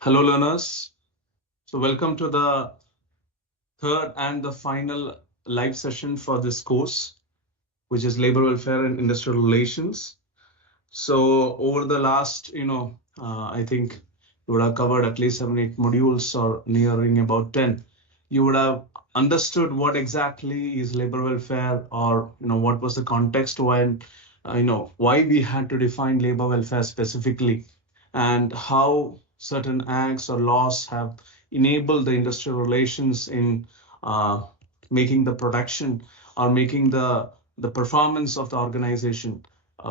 Hello learners. So welcome to the third and the final live session for this course, which is Labor Welfare and Industrial Relations. So over the last, I think you would have covered at least 7-8 modules or nearing about 10. You would have understood what exactly is labor welfare, or what was the context when why we had to define labor welfare specifically, and how certain acts or laws have enabled the industrial relations in making the production or making the performance of the organization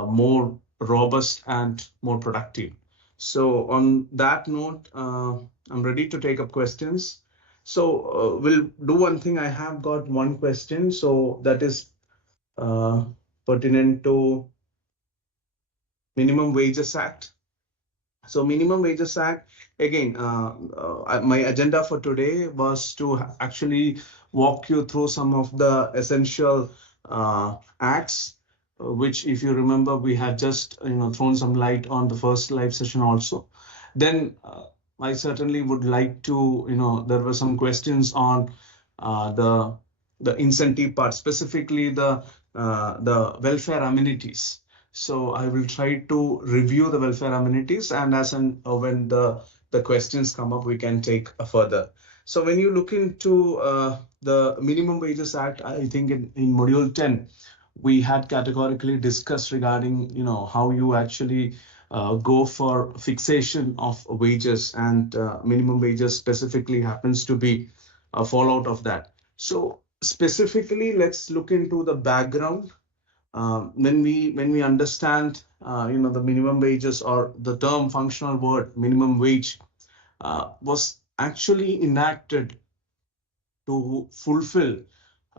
more robust and more productive. So on that note, I'm ready to take up questions. So we'll do one thing. I have got one question, so that is pertinent to Minimum Wages Act. So Minimum Wages Act, again, my agenda for today was to actually walk you through some of the essential acts, which, if you remember, we had just thrown some light on the first live session also. Then I certainly would like to, there were some questions on the incentive part, specifically the welfare amenities. So I will try to review the welfare amenities, and when the questions come up, we can take a further. So when you look into the Minimum Wages Act, I think in Module 10, we had categorically discussed regarding how you actually go for fixation of wages, and minimum wages specifically happens to be a fallout of that. So specifically, let's look into the background. When we understand the minimum wages, or the term functional word minimum wage was actually enacted to fulfill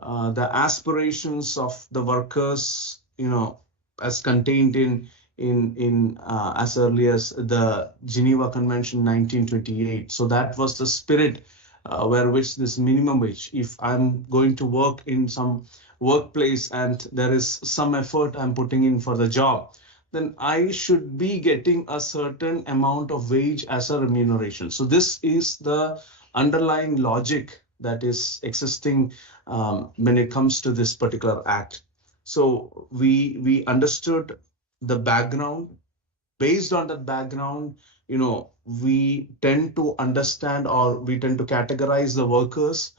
the aspirations of the workers, as contained in as early as the Geneva Convention 1928. So that was the spirit where which this minimum wage, if I'm going to work in some workplace and there is some effort I'm putting in for the job, then I should be getting a certain amount of wage as a remuneration. So this is the underlying logic that is existing when it comes to this particular act. So we understood the background. Based on that background, we tend to understand, or we tend to categorize the workers,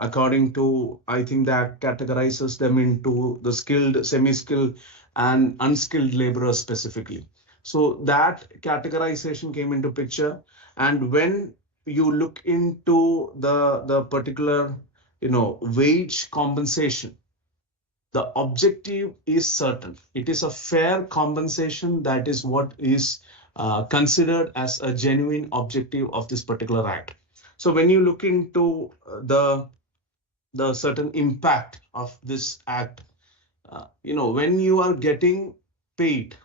according to, I think that categorizes them into the skilled, semi-skilled, and unskilled laborers specifically. So that categorization came into picture. And when you look into the particular, wage compensation, the objective is certain. It is a fair compensation. That is what is considered as a genuine objective of this particular act. So when you look into the certain impact of this act, when you are getting paid,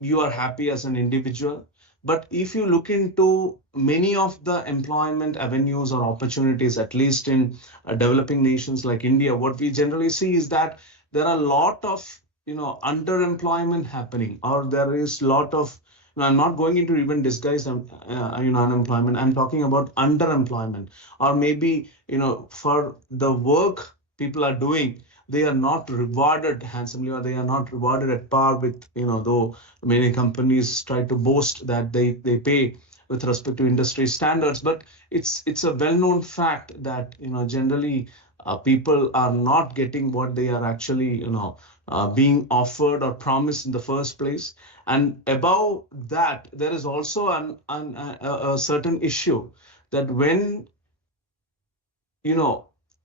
you are happy as an individual. But if you look into many of the employment avenues or opportunities, at least in developing nations like India, what we generally see is that there are a lot of underemployment happening, or there is a lot of, I'm not going into even disguise unemployment. I'm talking about underemployment, or maybe for the work people are doing, they are not rewarded handsomely, or they are not rewarded at par with, though many companies try to boast that they pay with respect to industry standards. But it's a well-known fact that generally people are not getting what they are actually being offered or promised in the first place. And above that, there is also a certain issue that when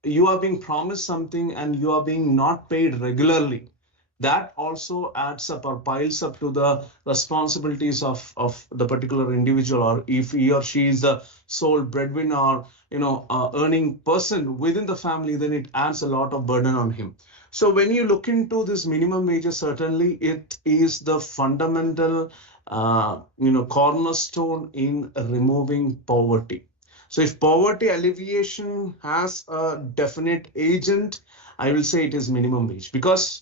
you are being promised something and you are being not paid regularly, that also adds up or piles up to the responsibilities of the particular individual, or if he or she is the sole breadwinner, or earning person within the family, then it adds a lot of burden on him. So when you look into this minimum wages, certainly it is the fundamental cornerstone in removing poverty. So if poverty alleviation has a definite agent, I will say it is minimum wage, because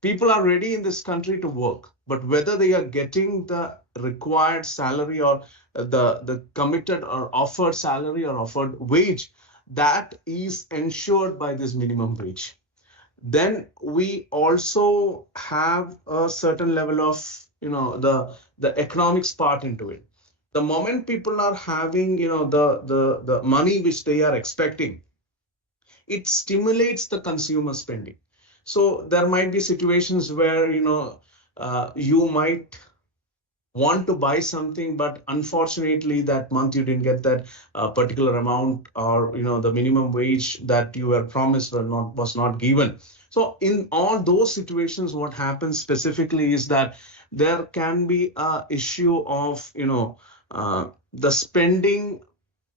people are ready in this country to work, but whether they are getting the required salary or the committed or offered salary or offered wage, that is ensured by this minimum wage. Then we also have a certain level of the economics part into it. The moment people are having the money which they are expecting, it stimulates the consumer spending. So there might be situations where you might want to buy something, but unfortunately that month you didn't get that particular amount, or the minimum wage that you were promised was not given. So in all those situations, what happens specifically is that there can be a issue of the spending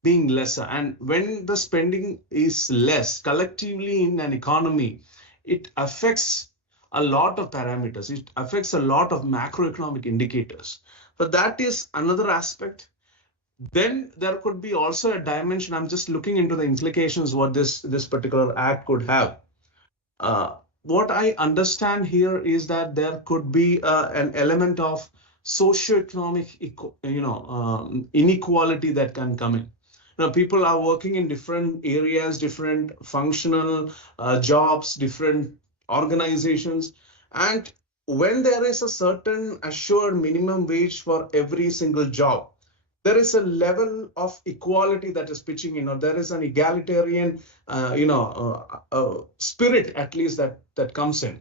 being lesser. And when the spending is less collectively in an economy, it affects a lot of parameters. It affects a lot of macroeconomic indicators. But that is another aspect. Then there could be also a dimension. I'm just looking into the implications what this particular act could have. What I understand here is that there could be an element of socioeconomic inequality that can come in. People are working in different areas, different functional jobs, different organizations. And when there is a certain assured minimum wage for every single job, there is a level of equality that is pitching in, or there is an egalitarian, spirit, at least that comes in.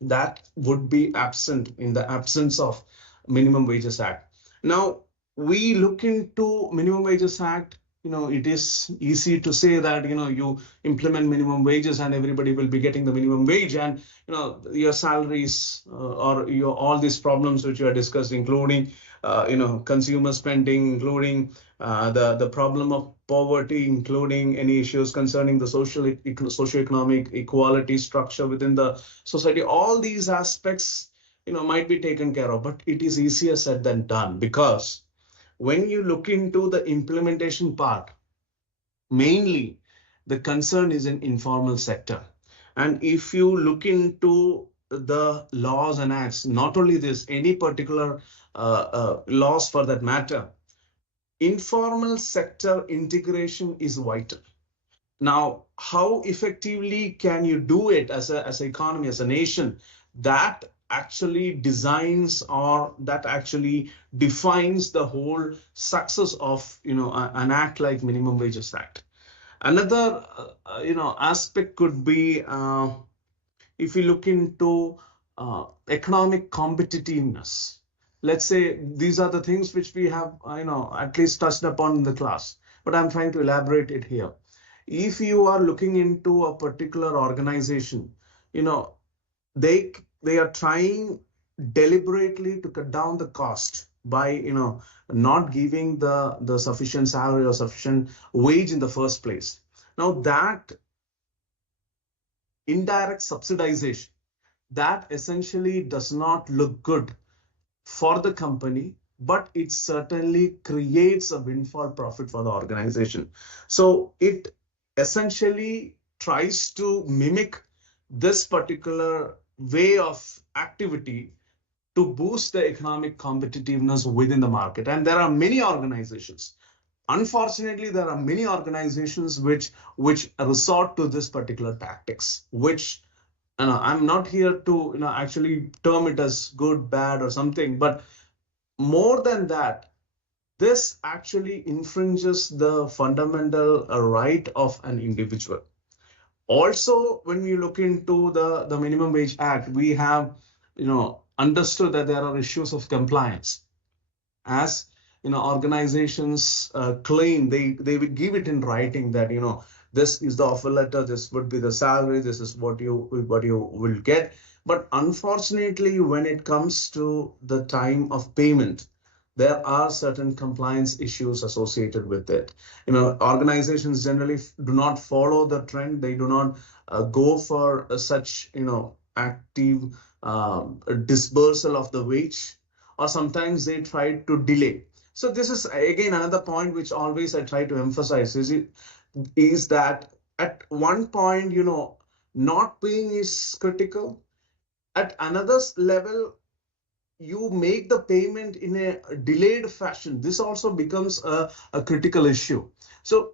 That would be absent in the absence of Minimum Wages Act. Now, we look into Minimum Wages Act. It is easy to say that you implement minimum wages and everybody will be getting the minimum wage, and your salaries or your all these problems which you are discussed, including consumer spending, including the problem of poverty, including any issues concerning the socioeconomic equality structure within the society. All these aspects might be taken care of, but it is easier said than done, because when you look into the implementation part, mainly the concern is in informal sector. And if you look into the laws and acts, not only this, any particular laws for that matter, informal sector integration is vital. Now, how effectively can you do it as an economy, as a nation? That actually designs, or that actually defines the whole success of an act like Minimum Wages Act. Another aspect could be if you look into economic competitiveness. Let's say these are the things which we have at least touched upon in the class, but I'm trying to elaborate it here. If you are looking into a particular organization, they are trying deliberately to cut down the cost by not giving the sufficient salary or sufficient wage in the first place. Now that indirect subsidization, that essentially does not look good for the company, but it certainly creates a windfall profit for the organization. So it essentially tries to mimic this particular way of activity to boost the economic competitiveness within the market. And there are many organizations. Unfortunately, there are many organizations which resort to this particular tactics, which I'm not here to actually term it as good, bad, or something, but more than that, this actually infringes the fundamental right of an individual. Also, when we look into the Minimum Wage Act, we have understood that there are issues of compliance. As organizations claim, they will give it in writing that this is the offer letter, this would be the salary, this is what you will get. But unfortunately, when it comes to the time of payment, there are certain compliance issues associated with it. Organizations generally do not follow the trend. They do not go for such active disbursal of the wage, or sometimes they try to delay. So this is again another point which always I try to emphasize is that at one point Not paying is critical. At another level, you make the payment in a delayed fashion. This also becomes a critical issue. So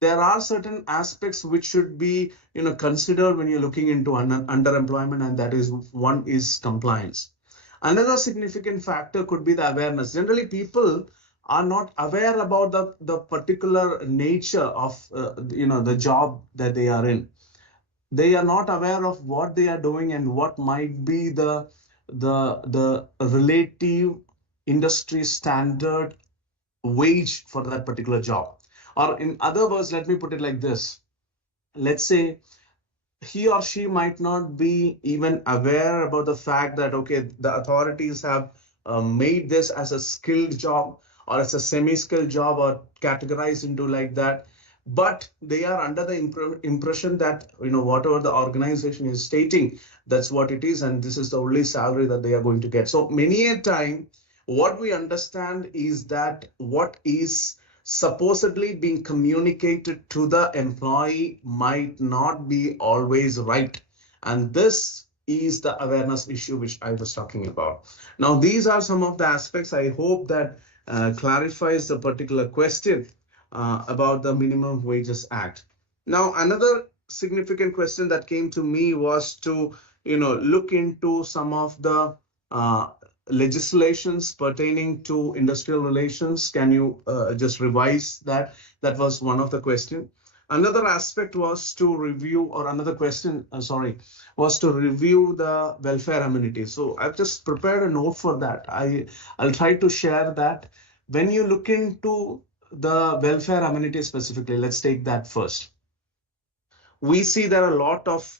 there are certain aspects which should be considered when you're looking into underemployment, and that is, one is compliance. Another significant factor could be the awareness. Generally, people are not aware about the particular nature of the job that they are in. They are not aware of what they are doing and what might be the relative industry standard wage for that particular job. Or in other words, let me put it like this. Let's say he or she might not be even aware about the fact that, okay, the authorities have made this as a skilled job or as a semi-skilled job or categorized into like that. But they are under the impression that, whatever the organization is stating, that's what it is. And this is the only salary that they are going to get. So many a time, what we understand is that what is supposedly being communicated to the employee might not be always right. And this is the awareness issue which I was talking about. Now, these are some of the aspects. I hope that clarifies the particular question about the Minimum Wages Act. Now, another significant question that came to me was to, look into some of the legislations pertaining to industrial relations. Can you just revise that? That was one of the questions. Another aspect was to review, or another question, was to review the welfare amenities. So I've just prepared a note for that. I'll try to share that. When you look into the welfare amenities specifically, let's take that first. We see there are a lot of,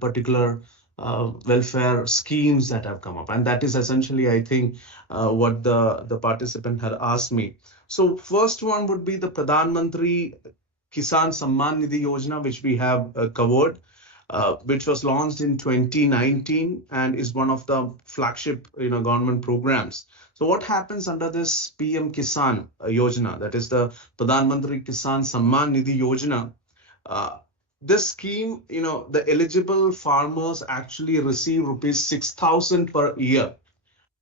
particular welfare schemes that have come up, and that is essentially, I think, what the participant had asked me. So first one would be the Pradhan Mantri Kisan Samman Nidhi Yojana, which we have covered, which was launched in 2019 and is one of the flagship government programs. So what happens under this PM Kisan Yojana, that is the Pradhan Mantri Kisan Samman Nidhi Yojana? This scheme, the eligible farmers actually receive rupees 6,000 per year,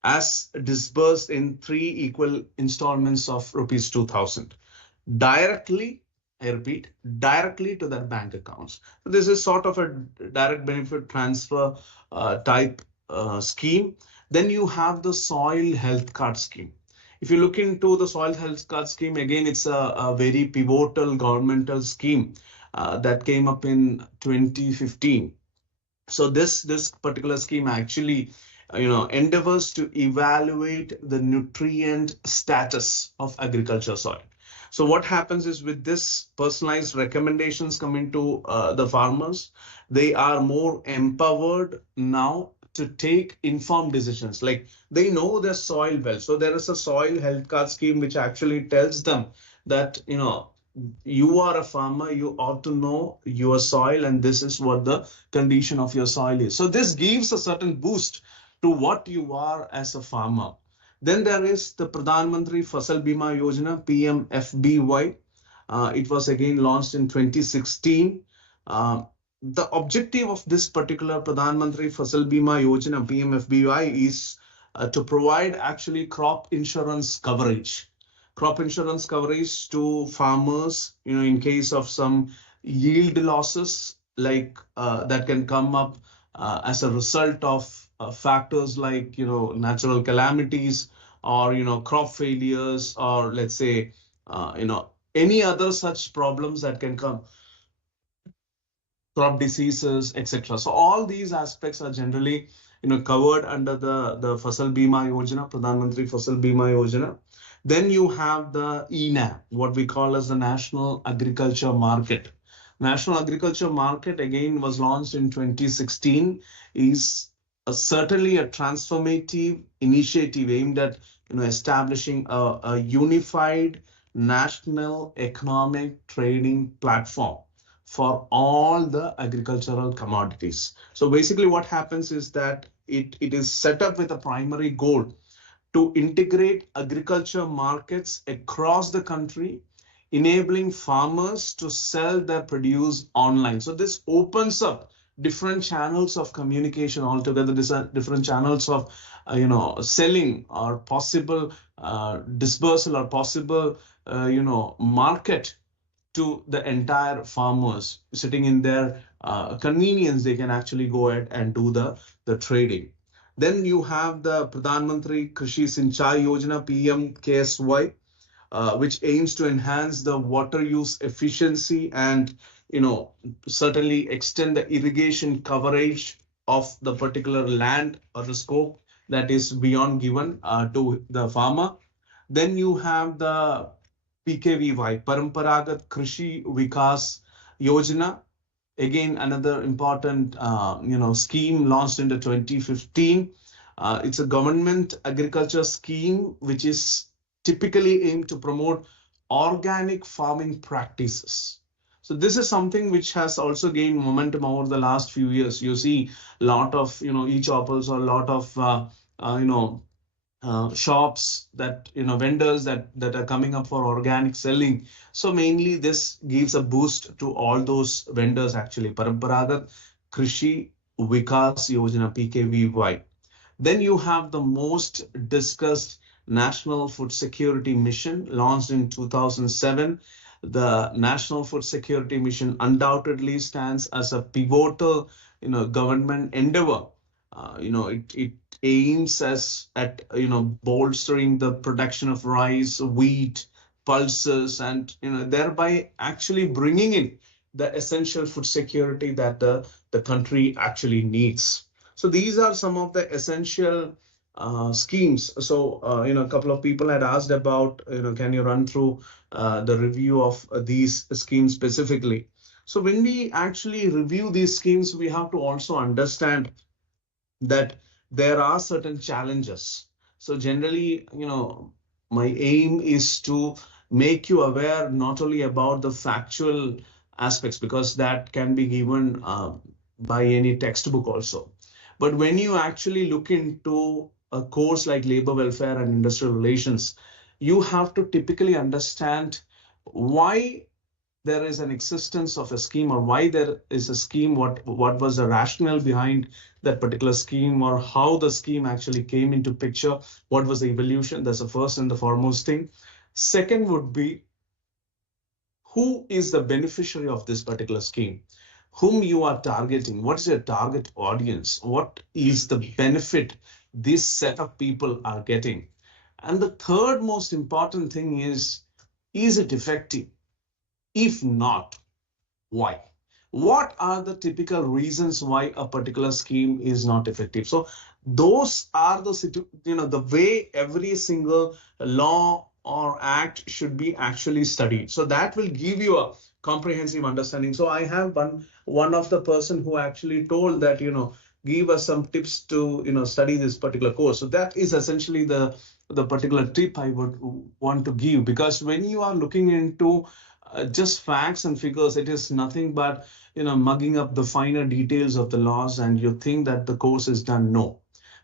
as disbursed in 3 equal installments of rupees 2,000 directly. I repeat, directly to their bank accounts. So this is sort of a direct benefit transfer type scheme. Then you have the soil health card scheme. If you look into the soil health card scheme, again, it's a very pivotal governmental scheme that came up in 2015. So this particular scheme actually, endeavors to evaluate the nutrient status of agriculture soil. So what happens is, with this personalized recommendations coming to the farmers, they are more empowered now to take informed decisions. Like, they know their soil well. So there is a soil health card scheme which actually tells them that, you are a farmer, you ought to know your soil, and this is what the condition of your soil is. So this gives a certain boost to what you are as a farmer. Then there is the Pradhan Mantri Fasal Bima Yojana, PMFBY. It was again launched in 2016. The objective of this particular Pradhan Mantri Fasal Bima Yojana, PMFBY, is to provide actually crop insurance coverage to farmers, in case of some yield losses, like that can come up as a result of factors like, natural calamities, or, crop failures, or let's say, any other such problems that can come, crop diseases, etc. So all these aspects are generally, covered under the Fasal Bima Yojana, Pradhan Mantri Fasal Bima Yojana. Then you have the ENAM, what we call as the National Agriculture Market. National Agriculture Market, again, was launched in 2016, is certainly a transformative initiative aimed at, establishing a unified national economic trading platform for all the agricultural commodities. So basically what happens is that it is set up with a primary goal to integrate agriculture markets across the country enabling farmers to sell their produce online. So this opens up different channels of communication altogether. These are different channels of selling or possible dispersal or possible market to the entire farmers sitting in their convenience. They can actually go ahead and do the trading. Then you have the Pradhan Mantri Krishi Sinchai Yojana, PMKSY, which aims to enhance the water use efficiency and certainly extend the irrigation coverage of the particular land or the scope that is beyond given to the farmer. Then you have the PKVY, Paramparagat Krishi Vikas Yojana. Again, another important scheme launched in the 2015. It's a government agriculture scheme which is typically aimed to promote organic farming practices. So this is something which has also gained momentum over the last few years. You see a lot of e-choppers or a lot of shops that vendors that are coming up for organic selling. So mainly this gives a boost to all those vendors actually. Paramparagat Krishi Vikas Yojana, PKVY. Then you have the most discussed National Food Security Mission launched in 2007. The National Food Security Mission undoubtedly stands as a pivotal government endeavor. It aims at bolstering the production of rice, wheat, pulses, and thereby actually bringing in the essential food security that the country actually needs. So these are some of the essential schemes. So a couple of people had asked about can you run through the review of these schemes specifically. So when we actually review these schemes, we have to also understand that there are certain challenges. So generally, my aim is to make you aware not only about the factual aspects, because that can be given by any textbook also. But when you actually look into a course like labor welfare and industrial relations, you have to typically understand why there is an existence of a scheme, or why there is a scheme, what was the rationale behind that particular scheme, or how the scheme actually came into picture, what was the evolution. That's the first and the foremost thing. Second would be, who is the beneficiary of this particular scheme, whom you are targeting, what is your target audience, what is the benefit this set of people are getting. And the third most important thing is it effective? If not, why? What are the typical reasons why a particular scheme is not effective? So those are the way every single law or act should be actually studied. So that will give you a comprehensive understanding. So I have one of the person who actually told that give us some tips to study this particular course. So that is essentially the particular tip I would want to give, because when you are looking into just facts and figures, it is nothing but mugging up the finer details of the laws, and you think that the course is done. No,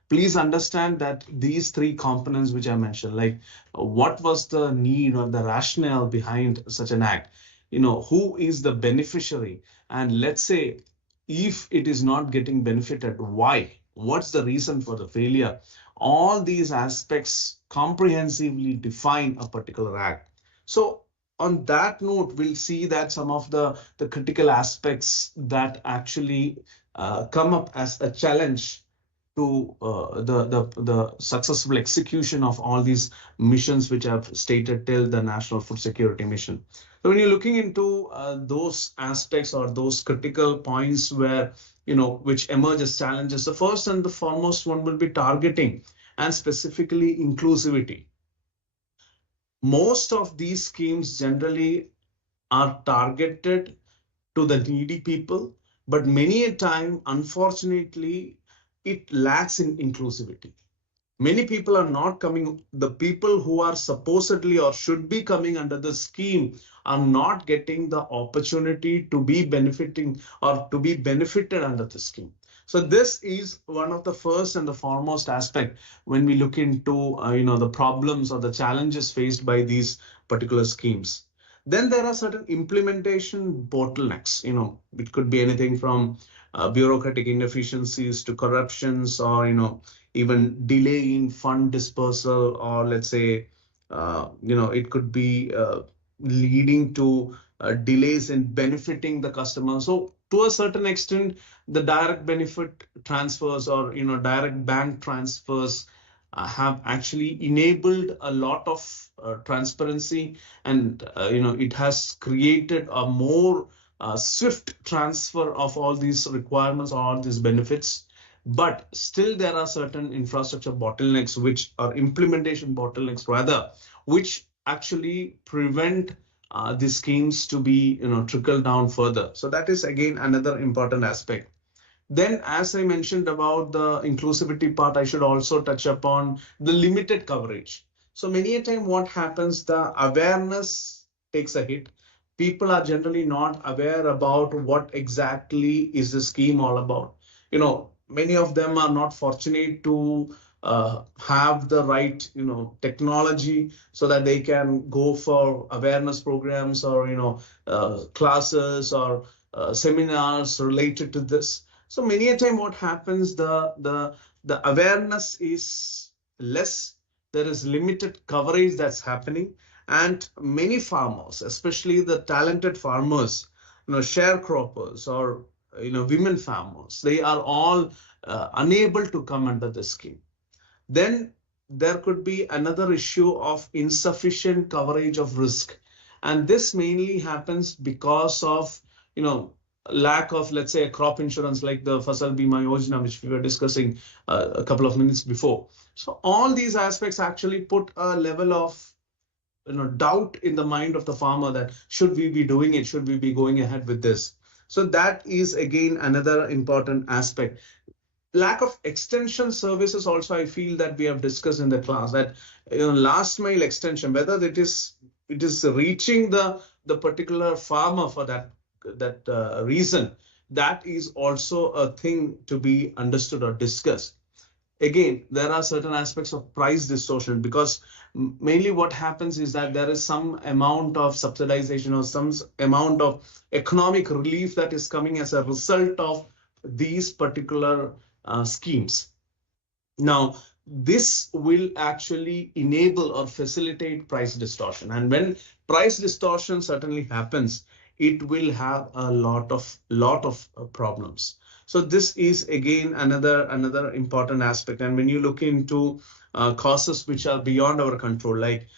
please understand that these three components which I mentioned, like what was the need or the rationale behind such an act, who is the beneficiary, and let's say if it is not getting benefited, why, what's the reason for the failure. All these aspects comprehensively define a particular act. So on that note, we'll see that some of the critical aspects that actually come up as a challenge to the successful execution of all these missions which I've stated till the National Food Security Mission. So when you're looking into those aspects or those critical points where which emerge as challenges, the first and the foremost one will be targeting and specifically inclusivity. Most of these schemes generally are targeted to the needy people, but many a time, unfortunately, it lacks in inclusivity. Many people are not coming, the people who are supposedly or should be coming under the scheme are not getting the opportunity to be benefiting or to be benefited under the scheme. So this is one of the first and the foremost aspect when we look into the problems or the challenges faced by these particular schemes. Then there are certain implementation bottlenecks. It could be anything from bureaucratic inefficiencies to corruptions, or even delay in fund dispersal, or let's say it could be leading to delays in benefiting the customer. So to a certain extent, the direct benefit transfers, or direct bank transfers have actually enabled a lot of transparency, and it has created a more swift transfer of all these requirements, all these benefits. But still there are certain infrastructure bottlenecks, which are implementation bottlenecks rather, which actually prevent these schemes to be trickle down further. So that is again another important aspect. Then, as I mentioned about the inclusivity part, I should also touch upon the limited coverage. So many a time what happens, the awareness takes a hit. People are generally not aware about what exactly is the scheme all about. Many of them are not fortunate to have the right, technology, so that they can go for awareness programs, or, classes, or seminars related to this. So many a time what happens, the awareness is less, there is limited coverage that's happening, and many farmers, especially the talented farmers, sharecroppers, or women farmers, they are all unable to come under the scheme. Then there could be another issue of insufficient coverage of risk, and this mainly happens because of lack of, let's say, a crop insurance, like the Fasal Bima Yojana, which we were discussing a couple of minutes before. So all these aspects actually put a level of doubt in the mind of the farmer, that should we be doing it, should we be going ahead with this. So that is again another important aspect. Lack of extension services also, I feel that we have discussed in the class, that last mile extension, whether it is reaching the particular farmer for that reason, that is also a thing to be understood or discussed. Again, there are certain aspects of price distortion, because mainly what happens is that there is some amount of subsidization, or some amount of economic relief that is coming as a result of these particular schemes. Now, this will actually enable or facilitate price distortion, and when price distortion certainly happens, it will have a lot of problems. So this is again another important aspect. And when you look into causes which are beyond our control, like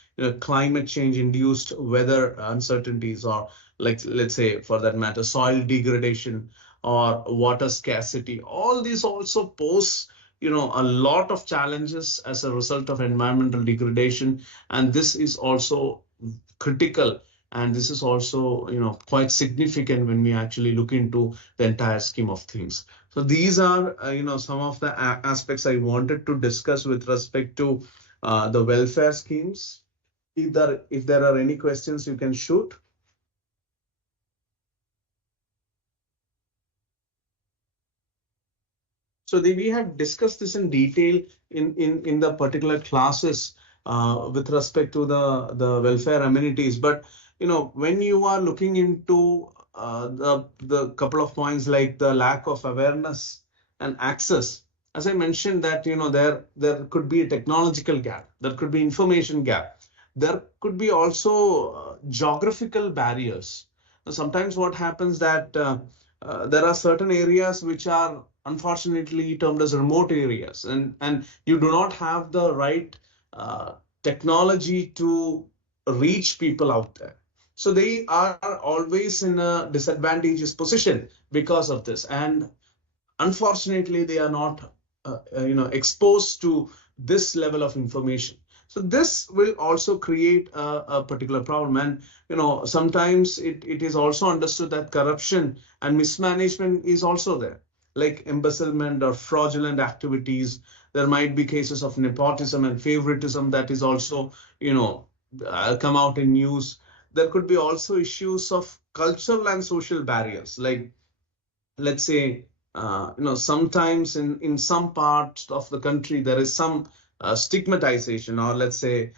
climate change induced weather uncertainties, or like, let's say, for that matter, soil degradation or water scarcity, all these also pose a lot of challenges as a result of environmental degradation, and this is also critical, and this is also quite significant when we actually look into the entire scheme of things. So these are some of the aspects I wanted to discuss with respect to the welfare schemes. If there are any questions, you can shoot. So we had discussed this in detail in the particular classes with respect to the welfare amenities. But when you are looking into the couple of points, like the lack of awareness and access, as I mentioned, that there could be a technological gap, there could be information gap, there could be also geographical barriers. Sometimes what happens that there are certain areas which are unfortunately termed as remote areas, and you do not have the right technology to reach people out there. So they are always in a disadvantageous position because of this, and unfortunately they are not exposed to this level of information. So this will also create a particular problem. And sometimes it is also understood that corruption and mismanagement is also there, like embezzlement or fraudulent activities. There might be cases of nepotism and favoritism that is also come out in news. There could be also issues of cultural and social barriers, like, let's say, sometimes in some parts of the country there is some stigmatization, or let's say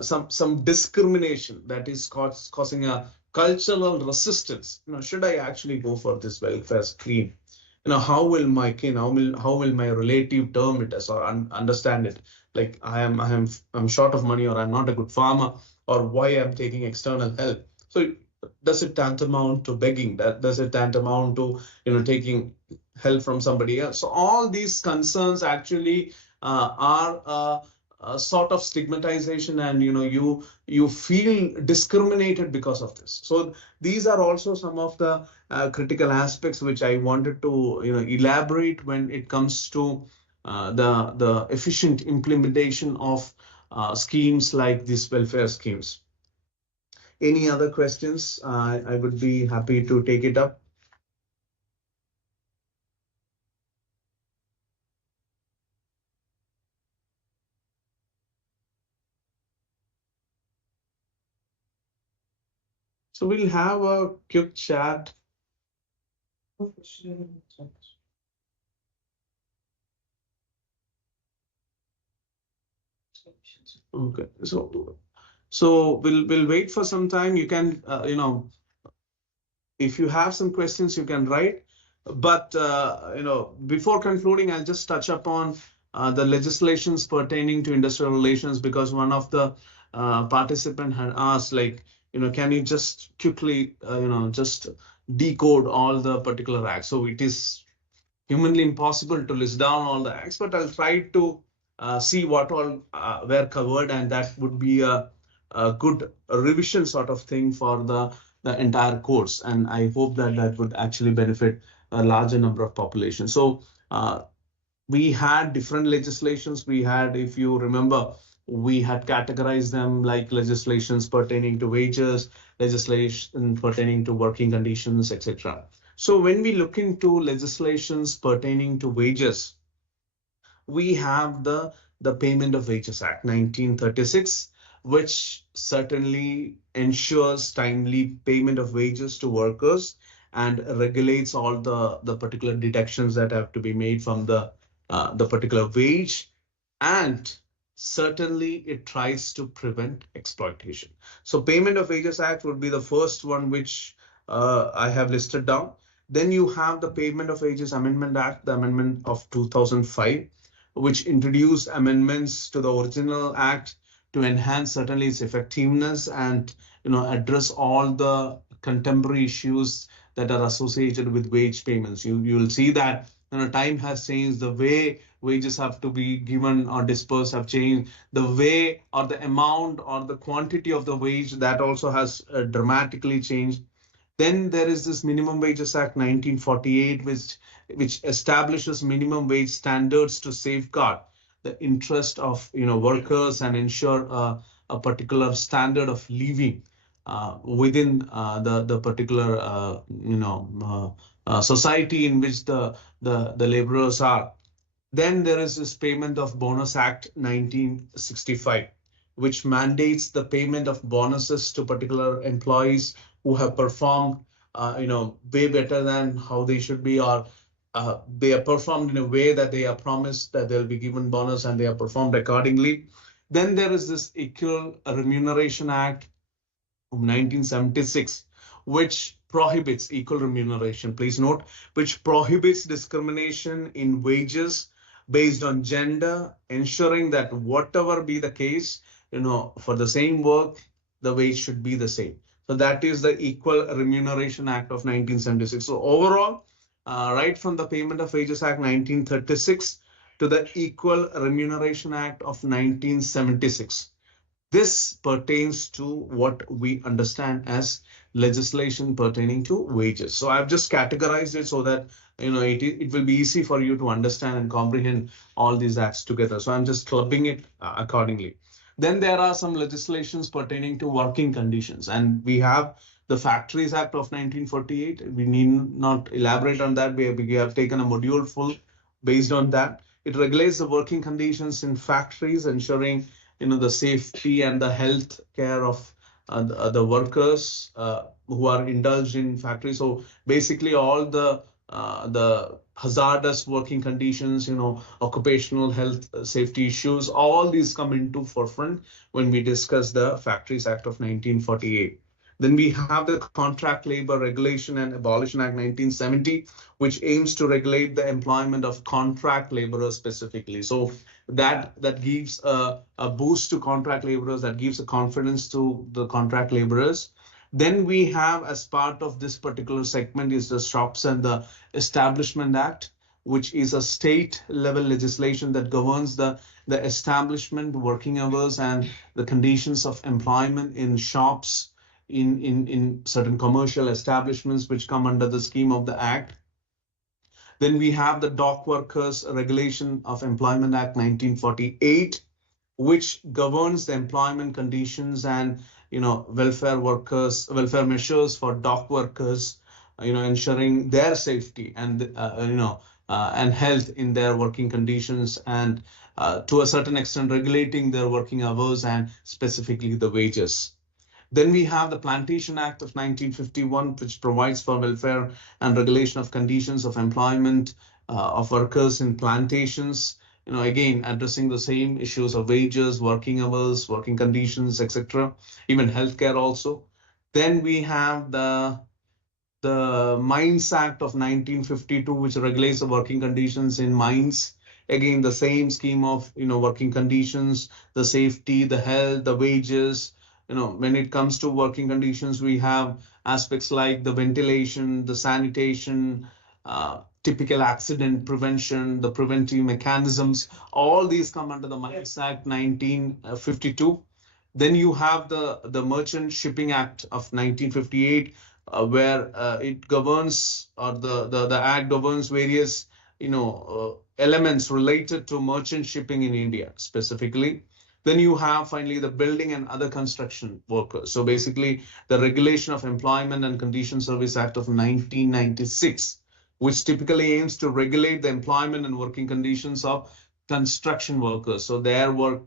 some discrimination that is causing a cultural resistance. Should I actually go for this welfare scheme? How will my kin, how will my relative term it as or understand it? Like I'm short of money, or I'm not a good farmer, or why I'm taking external help. So does it tantamount to begging? Does it tantamount to taking help from somebody else? So all these concerns actually are a sort of stigmatization, and you feel discriminated because of this. So these are also some of the critical aspects which I wanted to elaborate when it comes to the efficient implementation of schemes like these welfare schemes. Any other questions? I would be happy to take it up. So we'll have a quick chat. Okay, so we'll wait for some time. You can if you have some questions, you can write. But before concluding, I'll just touch upon the legislations pertaining to industrial relations, because one of the participant had asked, like, can you just quickly just decode all the particular acts? So it is humanly impossible to list down all the acts, but I'll try to see what all were covered, and that would be a good revision sort of thing for the entire course. And I hope that that would actually benefit a larger number of population. So we had different legislations. We had, if you remember, we had categorized them like legislations pertaining to wages, legislation pertaining to working conditions, etc. So when we look into legislations pertaining to wages, we have the Payment of Wages Act 1936, which certainly ensures timely payment of wages to workers and regulates all the particular deductions that have to be made from the particular wage, and certainly it tries to prevent exploitation. So Payment of Wages Act would be the first one which I have listed down. Then you have the Payment of Wages Amendment Act, the amendment of 2005, which introduced amendments to the original act to enhance certainly its effectiveness and address all the contemporary issues that are associated with wage payments. You will see that time has changed, the way wages have to be given or dispersed have changed, the way or the amount or the quantity of the wage, that also has dramatically changed. Then there is this Minimum Wages Act 1948, which establishes minimum wage standards to safeguard the interest of workers and ensure a particular standard of living within the particular society in which the laborers are. Then there is this Payment of Bonus Act 1965, which mandates the payment of bonuses to particular employees who have performed way better than how they should be, or they are performed in a way that they are promised that they'll be given bonus and they are performed accordingly. Then there is this Equal Remuneration Act of 1976, which prohibits equal remuneration. Please note, which prohibits discrimination in wages based on gender, ensuring that whatever be the case, for the same work, the wage should be the same. So that is the Equal Remuneration Act of 1976. So overall, right from the Payment of Wages Act 1936 to the Equal Remuneration Act of 1976, this pertains to what we understand as legislation pertaining to wages. So I've just categorized it so that it will be easy for you to understand and comprehend all these acts together. So I'm just clubbing it accordingly. Then there are some legislations pertaining to working conditions, and we have the Factories Act of 1948. We need not elaborate on that. We have taken a module full based on that. It regulates the working conditions in factories, ensuring the safety and the health care of the workers who are indulged in factories. So basically all the the hazardous working conditions, occupational health, safety issues, all these come into forefront when we discuss the Factories Act of 1948. Then we have the Contract Labor Regulation and Abolition Act 1970, which aims to regulate the employment of contract laborers specifically. So that gives a boost to contract laborers, that gives a confidence to the contract laborers. Then we have, as part of this particular segment, is the Shops and the Establishment Act, which is a state level legislation that governs the establishment, working hours, and the conditions of employment in shops, in certain commercial establishments which come under the scheme of the Act. Then we have the Dock Workers Regulation of Employment Act 1948, which governs the employment conditions and welfare measures for dock workers, ensuring their safety and and health in their working conditions, and to a certain extent regulating their working hours and specifically the wages. Then we have the Plantation Act of 1951, which provides for welfare and regulation of conditions of employment of workers in plantations, again, addressing the same issues of wages, working hours, working conditions, etc., even healthcare also. Then we have the Mines Act of 1952, which regulates the working conditions in mines. Again, the same scheme of, working conditions, the safety, the health, the wages. When it comes to working conditions, we have aspects like the ventilation, the sanitation, typical accident prevention, the preventive mechanisms. All these come under the Mines Act 1952. Then you have the Merchant Shipping Act of 1958, where it governs, or the act governs various elements related to merchant shipping in India specifically. Then you have finally the Building and Other Construction Workers. So basically the Regulation of Employment and Condition Service Act of 1996, which typically aims to regulate the employment and working conditions of construction workers. So their work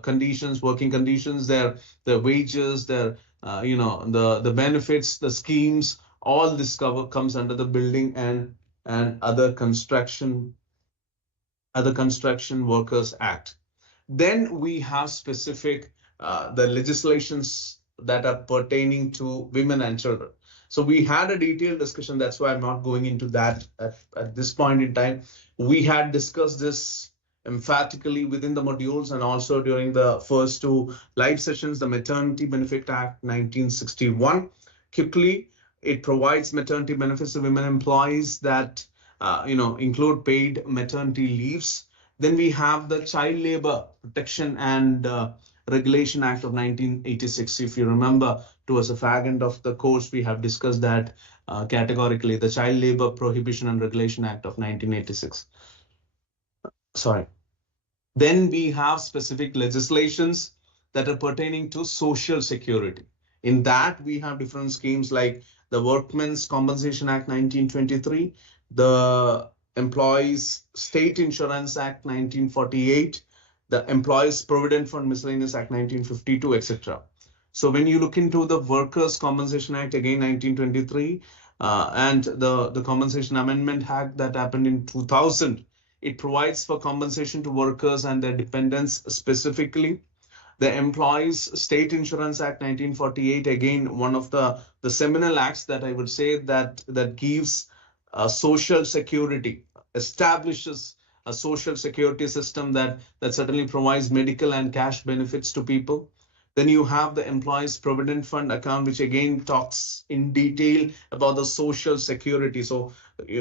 conditions, working conditions, their wages, their the benefits, the schemes, all this comes under the Building and Other Construction Workers Act. Then we have specific the legislations that are pertaining to women and children. So we had a detailed discussion. That's why I'm not going into that at this point in time. We had discussed this emphatically within the modules and also during the first two live sessions. The Maternity Benefit Act 1961. Quickly, it provides maternity benefits to women employees that include paid maternity leaves. Then we have the Child Labor Protection and Regulation Act of 1986. If you remember, towards the fag end of the course, we have discussed that categorically, the Child Labor Prohibition and Regulation Act of 1986. Sorry. Then we have specific legislations that are pertaining to social security. In that, we have different schemes like the Workmen's Compensation Act 1923, the Employees State Insurance Act 1948, the Employees Provident Fund Miscellaneous Act 1952, etc. So when you look into the Workers' Compensation Act, again 1923, and the Compensation Amendment Act that happened in 2000, it provides for compensation to workers and their dependents specifically. The Employees State Insurance Act 1948, again, one of the seminal acts that I would say that gives social security, establishes a social security system that certainly provides medical and cash benefits to people. Then you have the Employees Provident Fund account, which again talks in detail about the social security. So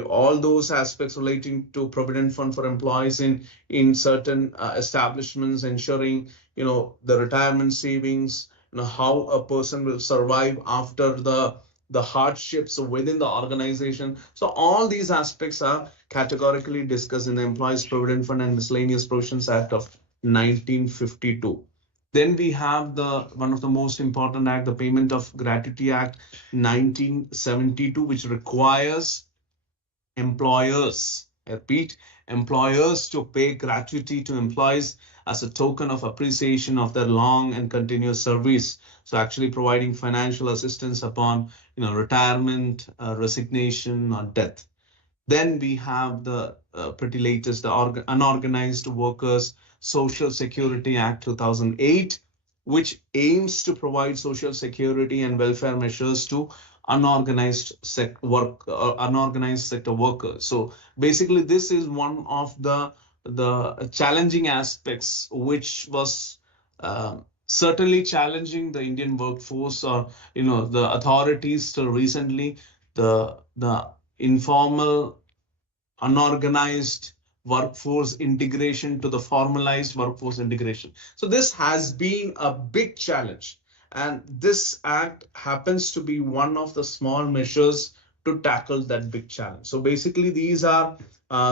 all those aspects relating to Provident Fund for employees in certain establishments, ensuring the retirement savings, how a person will survive after the hardships within the organization. So all these aspects are categorically discussed in the Employees Provident Fund and Miscellaneous Provisions Act of 1952. Then we have one of the most important act, the Payment of Gratuity Act 1972, which requires employers, I repeat, employers to pay gratuity to employees as a token of appreciation of their long and continuous service. So actually providing financial assistance upon retirement, resignation, or death. Then we have the pretty latest, the Unorganized Workers Social Security Act 2008, which aims to provide social security and welfare measures to unorganized sector workers. So basically, this is one of the challenging aspects, which was certainly challenging the Indian workforce, or the authorities till recently. The informal, unorganized workforce integration to the formalized workforce integration. So this has been a big challenge. And this act happens to be one of the small measures to tackle that big challenge. So basically, these are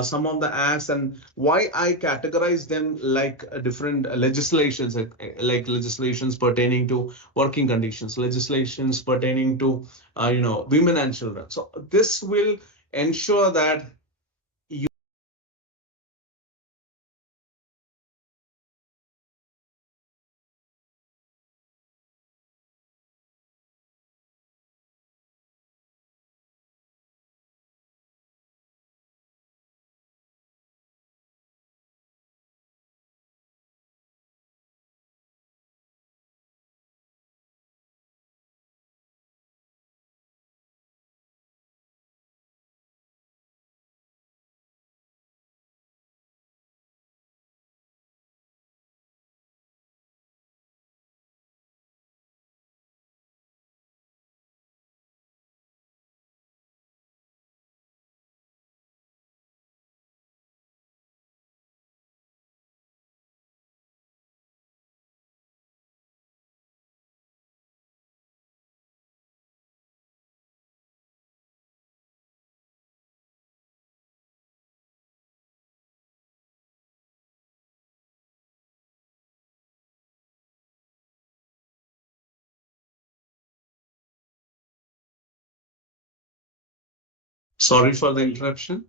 some of the acts, and why I categorize them like different legislations, like legislations pertaining to working conditions, legislations pertaining to women and children. So this will ensure that you. Sorry for the interruption.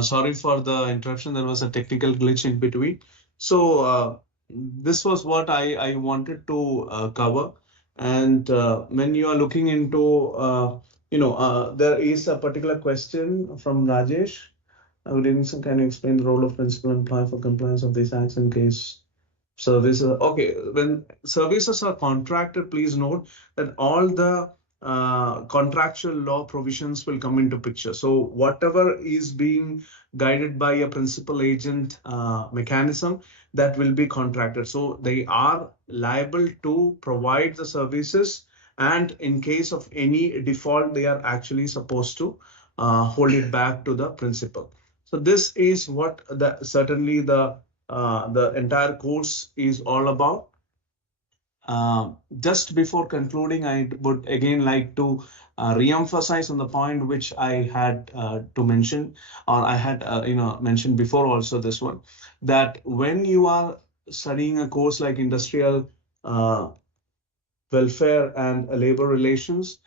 Sorry for the interruption. There was a technical glitch in between. So this was what I wanted to cover. And when you are looking into, there is a particular question from Rajesh. Good evening, sir. Can you explain the role of principal employer for compliance of these acts in case services? Okay, when services are contracted, please note that all the contractual law provisions will come into picture. So whatever is being guided by a principal agent mechanism, that will be contracted. So they are liable to provide the services, and in case of any default, they are actually supposed to hold it back to the principal. So this is what certainly the entire course is all about. Just before concluding, I would again like to re-emphasize on the point which I had to mention, or I had mentioned before also, this one, that when you are studying a course like industrial welfare and labor relations,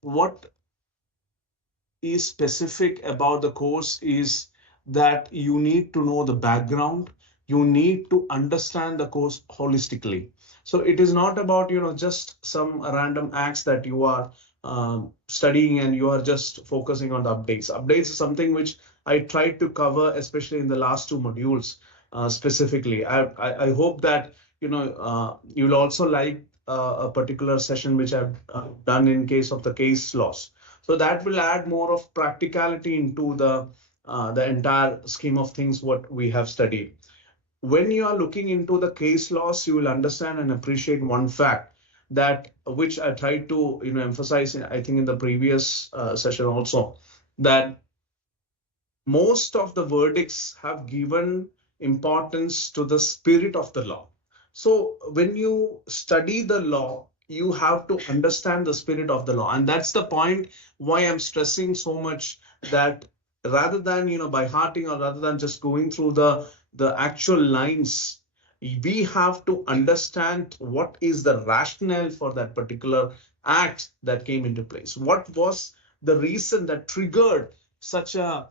what is specific about the course is that you need to know the background, you need to understand the course holistically. So it is not about just some random acts that you are studying and you are just focusing on the updates. Updates is something which I tried to cover, especially in the last two modules specifically. I hope that you'll also like a particular session which I've done in case of the case laws. So that will add more of practicality into the entire scheme of things what we have studied. When you are looking into the case laws, you will understand and appreciate one fact that which I tried to emphasize, I think in the previous session also, that most of the verdicts have given importance to the spirit of the law. So when you study the law, you have to understand the spirit of the law. And that's the point why I'm stressing so much, that rather than, by hearting, or rather than just going through the actual lines, we have to understand what is the rationale for that particular act that came into place? What was the reason that triggered such a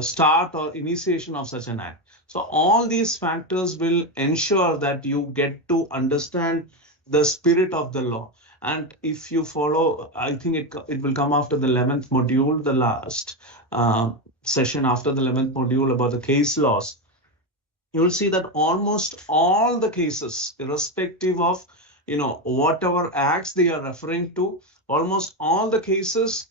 start or initiation of such an act? So all these factors will ensure that you get to understand the spirit of the law. And if you follow, I think it will come after the 11th module, the last session after the 11th module about the case laws. You will see that almost all the cases, irrespective of whatever acts they are referring to, almost all the cases,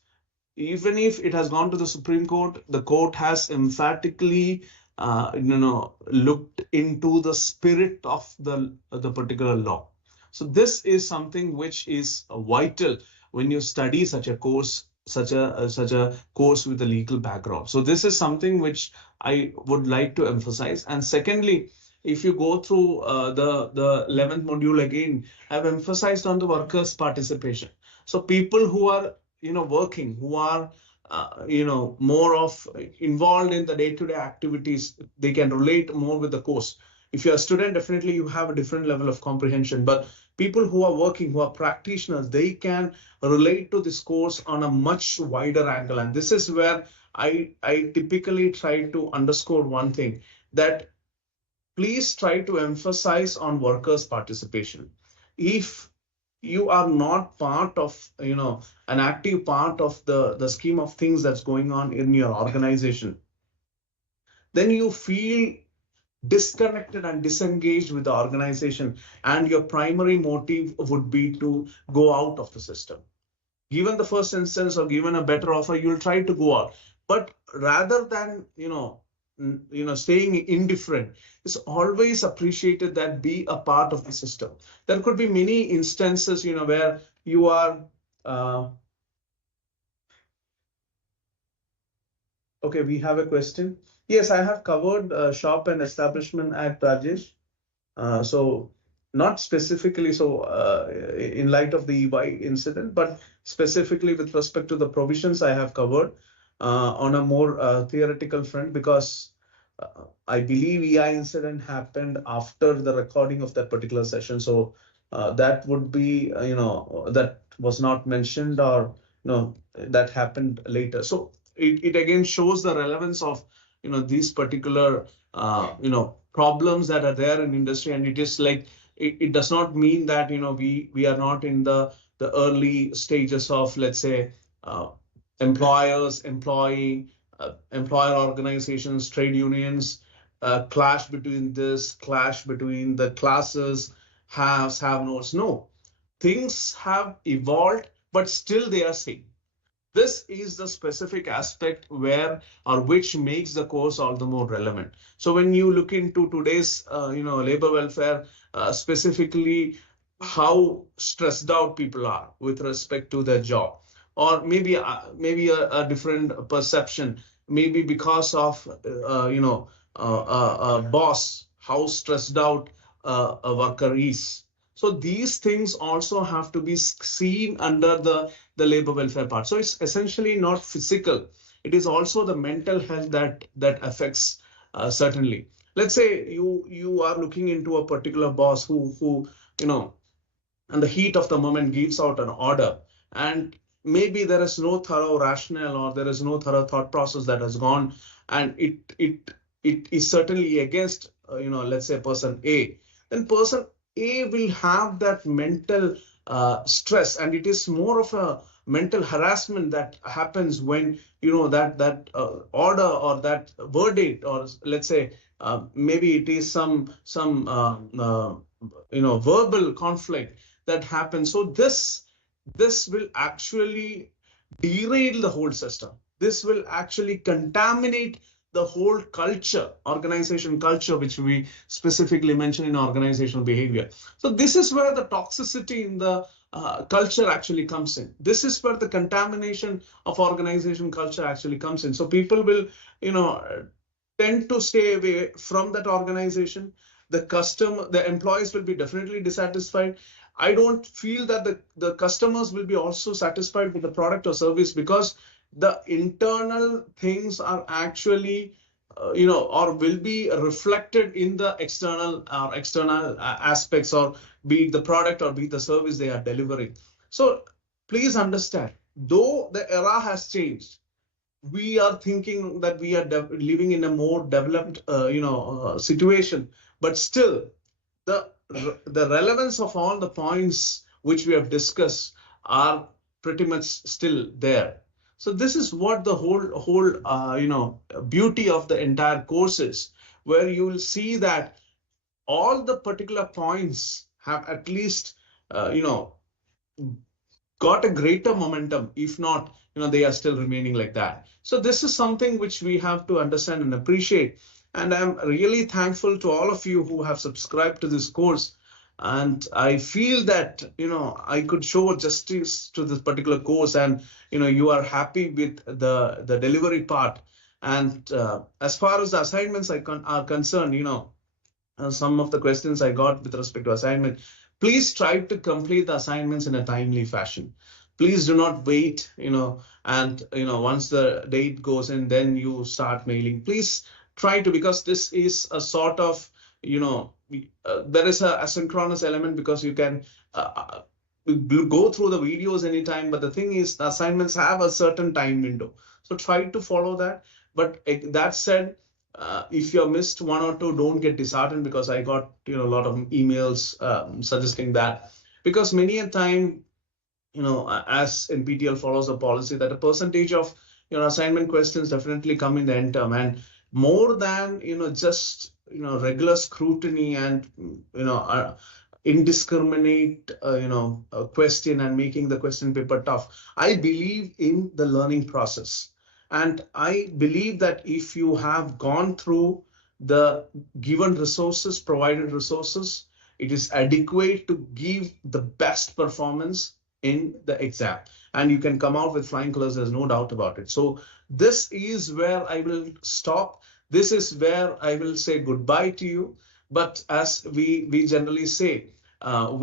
even if it has gone to the Supreme Court, the court has emphatically looked into the spirit of the particular law. So this is something which is vital when you study such a course, such a course with a legal background. So this is something which I would like to emphasize. And secondly, if you go through the 11th module again, I've emphasized on the workers' participation. So people who are working, who are more of involved in the day-to-day activities, they can relate more with the course. If you're a student, definitely you have a different level of comprehension, but people who are working, who are practitioners, they can relate to this course on a much wider angle. And this is where I typically try to underscore one thing, that please try to emphasize on workers' participation. If you are not part of, an active part of the scheme of things that's going on in your organization, then you feel disconnected and disengaged with the organization, and your primary motive would be to go out of the system. Given the first instance or given a better offer, you'll try to go out. But rather than staying indifferent, it's always appreciated that be a part of the system. There could be many instances where you are okay, we have a question. Yes, I have covered Shop and Establishment Act, Rajesh. So not specifically in light of the EY incident, but specifically with respect to the provisions I have covered on a more theoretical front, because I believe EI incident happened after the recording of that particular session. So that would be, that was not mentioned, or that happened later. So it again shows the relevance of these particular problems that are there in industry. And it is like it does not mean that we are not in the early stages of, let's say, employers, employer organizations, trade unions, clash between the classes, haves, have-nots. No, things have evolved, but still they are same. This is the specific aspect which makes the course all the more relevant. So when you look into today's labor welfare, specifically how stressed out people are with respect to their job, or maybe a different perception, maybe because of a boss, how stressed out a worker is. So these things also have to be seen under the labor welfare part. So it's essentially not physical. It is also the mental health that affects certainly. Let's say you are looking into a particular boss who in the heat of the moment gives out an order, and maybe there is no thorough rationale, or there is no thorough thought process that has gone, and it is certainly against let's say person A. Then person A will have that mental stress, and it is more of a mental harassment that happens when that order or that verdict, or let's say maybe it is some verbal conflict that happens. So this will actually derail the whole system. This will actually contaminate the whole culture, organization culture, which we specifically mention in organizational behavior. So this is where the toxicity in the culture actually comes in. This is where the contamination of organization culture actually comes in. So people will, tend to stay away from that organization. The employees will be definitely dissatisfied. I don't feel that the customers will be also satisfied with the product or service, because the internal things are actually, or will be reflected in the external aspects, or be it the product or be it the service they are delivering. So please understand, though the era has changed, we are thinking that we are living in a more developed situation, but still the the relevance of all the points which we have discussed are pretty much still there. So this is what the whole beauty of the entire course is, where you will see that all the particular points have at least got a greater momentum. If not, they are still remaining like that. So this is something which we have to understand and appreciate. And I'm really thankful to all of you who have subscribed to this course. And I feel that, I could show justice to this particular course, and, you are happy with the delivery part. And as far as the assignments are concerned, some of the questions I got with respect to assignment. Please try to complete the assignments in a timely fashion. Please do not wait, and once the date goes in, then you start mailing. Please try to, because this is a sort of, there is a asynchronous element, because you can go through the videos anytime, but the thing is, the assignments have a certain time window. So try to follow that. But that said, if you missed one or two, don't get disheartened, because I got a lot of emails suggesting that, because many a time, as NPTEL follows a policy that a percentage of assignment questions definitely come in the end term, and more than just regular scrutiny and indiscriminate question and making the question paper tough. I believe in the learning process. And I believe that if you have gone through the given resources, provided resources, it is adequate to give the best performance in the exam. And you can come out with flying colors, there's no doubt about it. So this is where I will stop. This is where I will say goodbye to you. But as we generally say, I'll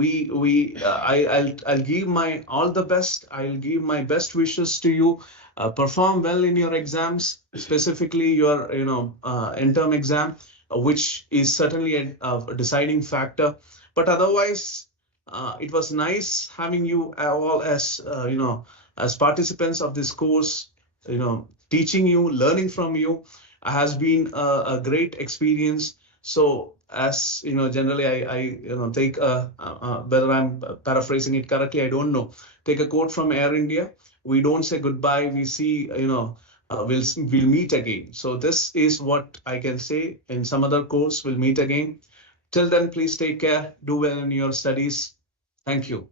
give my all the best. I'll give my best wishes to you. Perform well in your exams, specifically your end-term exam, which is certainly a deciding factor. But otherwise, it was nice having you all as as participants of this course. Teaching you, learning from you has been a great experience. So as generally I take whether I'm paraphrasing it correctly, I don't know. Take a quote from Air India. We don't say goodbye. We see, we'll meet again. So this is what I can say. In some other course, we'll meet again. Till then, please take care. Do well in your studies. Thank you.